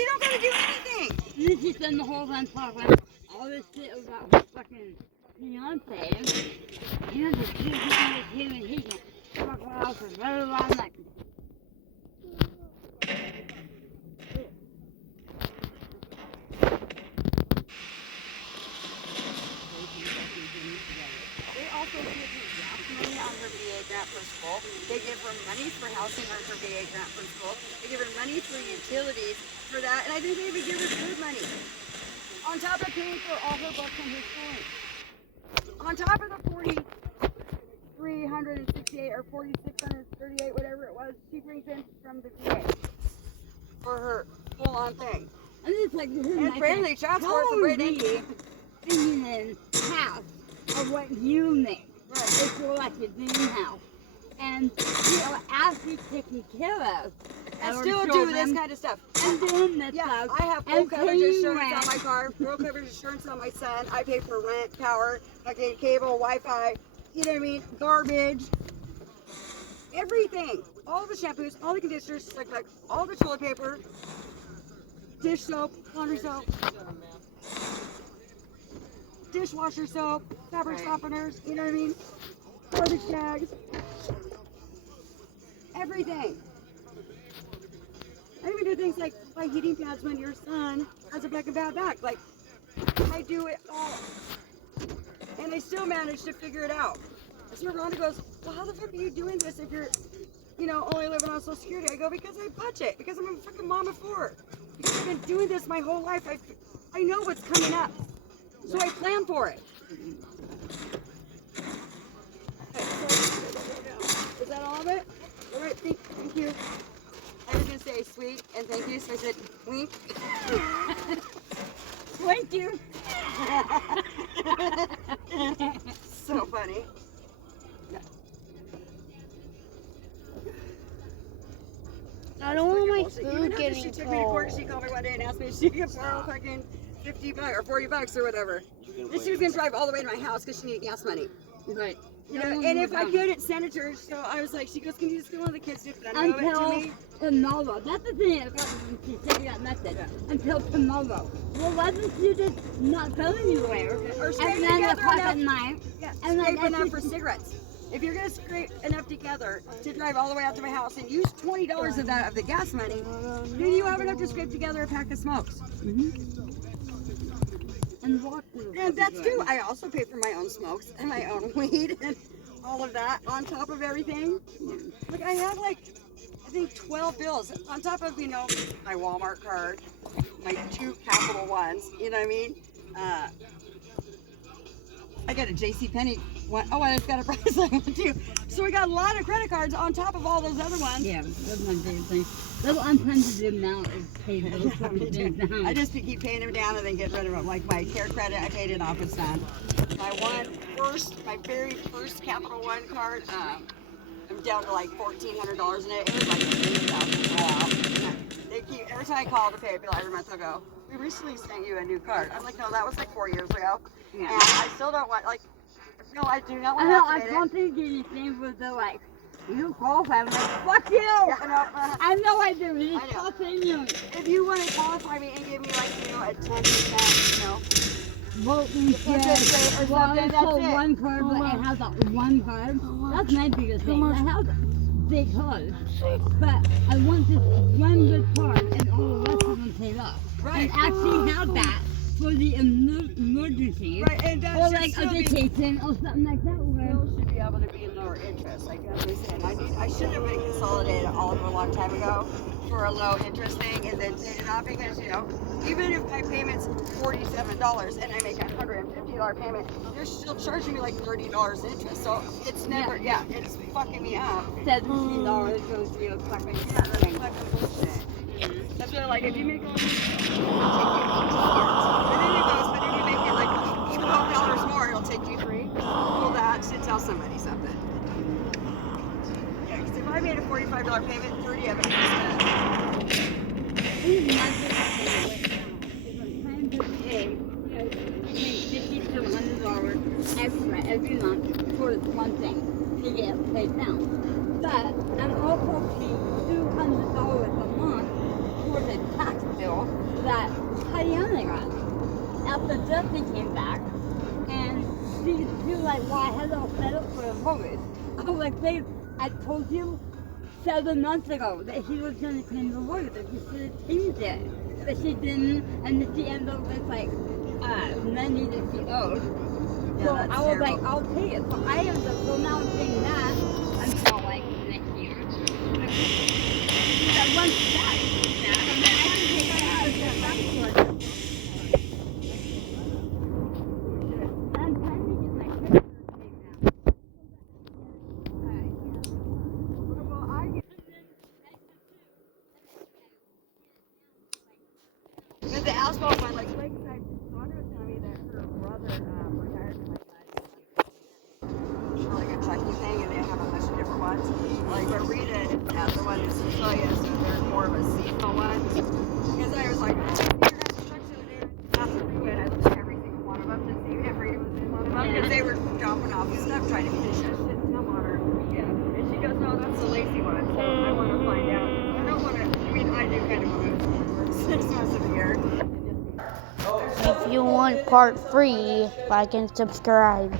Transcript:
she don't gotta do anything. And then she spent the whole time talking all this shit about her fucking fiance. You know, the shit him and he can fuck around for a very long night. They also give her grant money on her VA grant for school. They give her money for housing on her VA grant for school. They give her money for utilities for that, and I think they even give her food money. On top of paying for all her books and her schooling. On top of the 4,368 or 4,638, whatever it was, she brings in from the VA for her full-on thing. And it's like, And apparently, child support is a great income. Thinking in half of what you make. Right. If you're like a dream house. And you know, after taking care of And our still do children this kind of stuff. and doing this Yeah, stuff. I have full and coverage paying insurance rent. on my car, full coverage insurance on my son. I pay for rent, power, I get cable, Wi-Fi, you know what I mean, garbage, everything. All the shampoos, all the conditioners, like all the toilet paper, dish soap, laundry soap, dishwasher soap, fabric softeners, you know what I mean, garbage bags, everything. I even do things like buy heating pads when your son has a black and bad back. Like, I do it all. And I still manage to figure it out. So Rhonda goes, well, how the fuck are you doing this if you're, you know, only living on Social Security? I go, because I budget. Because I'm a fucking mom of four. Because I've been doing this my whole life. I know what's coming up. So I plan for it. Okay, so, is that all of it? All right, thank you. I was going to say sweet and thank you, so I said wink. Thank you. So funny. I don't want my Even food after she getting took me to court, cold. she called me one day and asked me if she could borrow fucking $50 or $40 or whatever. And she was going to drive all the way to my house because she needed gas money. Right. You know, and if I couldn't send it to her, so I was like, she goes, can you just get one of the kids to send it to Until me? tomorrow. That's the thing about when she sent me that message. Until tomorrow. Well, wasn't she just not going anywhere? Or scrape And then the together fucking enough. night. Yeah, And like, scrape enough I for just- cigarettes. If you're gonna scrape enough together to drive all the way out to my house and use $20 of that of the gas money, then you have enough to scrape together a pack of smokes. And walk through. And that's true. I also pay for my own smokes and my own weed and all of that on top of everything. Like I have like, I think 12 bills on top of, you know, my Walmart card, my 2 Capital Ones, you know what I mean? I got a JCPenney one. Oh, I just got a price one too. So we got a lot of credit cards on top of all those other ones. Yeah, that's my favorite thing. That's what I'm trying to do now is pay those fucking things down. I just keep paying them down and then get rid of them. Like my care credit, I paid it off with Sun. My very first Capital One card, I'm down to like $1,400 in it. It was like $3,000. Wow. They keep every time I call to pay a bill every month, they'll go, we recently sent you a new card. I'm like, no, that was like 4 years ago. Yeah. And I still don't want, like, no, I do not I want to know, I activate can't think of anything with the like, you qualify. I'm like, fuck you! Yeah, no, I know I do. It's I know. stop saying you. if you want to qualify me and give me like, you know, a 10%, you know, Voting interest rate or something, it's that's for it. one card, but it has that one card. That's my biggest thing. I have big cards, but I want this one good card and all the rest of them paid off. Right. And actually have that for the emergency. Right, and that Or should like a still be, vacation or something like that. Where still should be able to be lower interest. Like I was saying, I should have been consolidated all of them a long time ago for a low interest thing and then paid it off because, you know, even if my payment's $47 and I make a $150 payment, they're still charging me like $30 interest. So it's never, it's fucking me up. $17 goes to your fucking Yeah, that's fucking bullshit. That's what, like, if you make all this, it'll take you 18 years. But then it goes, but if you make it like $12 more, it'll take you 3. Well, that should tell somebody something. Yeah, because if I made a $45 payment, 30 of it was These monthly payments, if I'm trying to pay, you know, $50 to $100 extra every month for one thing to get paid down. But I'm also paying $200 a month for the tax bill that Tatiana got. After Justin came back, and she was like, well, I had all set up for the mortgage. I was like, babe, I told you 7 months ago that he was going to claim the mortgage, that he should have changed it. But she didn't, and then she ended up with like money that she owed. Yeah, So that's I was terrible. like, I'll pay it. So I ended up, so now I'm paying that until like next year. That once that, and then I can take that as a back for it. I'm trying to get my credit card paid now. Well, I get with the asphalt one, like Lakeside, Sandra was telling me that her brother retired from like a trucking thing, and they have a bunch of different ones. Like, but Rita has the one in Cecilia, so they're more of a seasonal one. Because I was like, oh, you guys trucks the other day, after we went, I looked at every single one of them to see if Rita was in one of them, because they were dropping off stuff, trying to finish that shit in water. Yeah. And she goes, no, that's the lazy one, so I want to find out. I don't want to, I mean, I do kind of want to work 6 months of the year. If you want part 3, like and subscribe.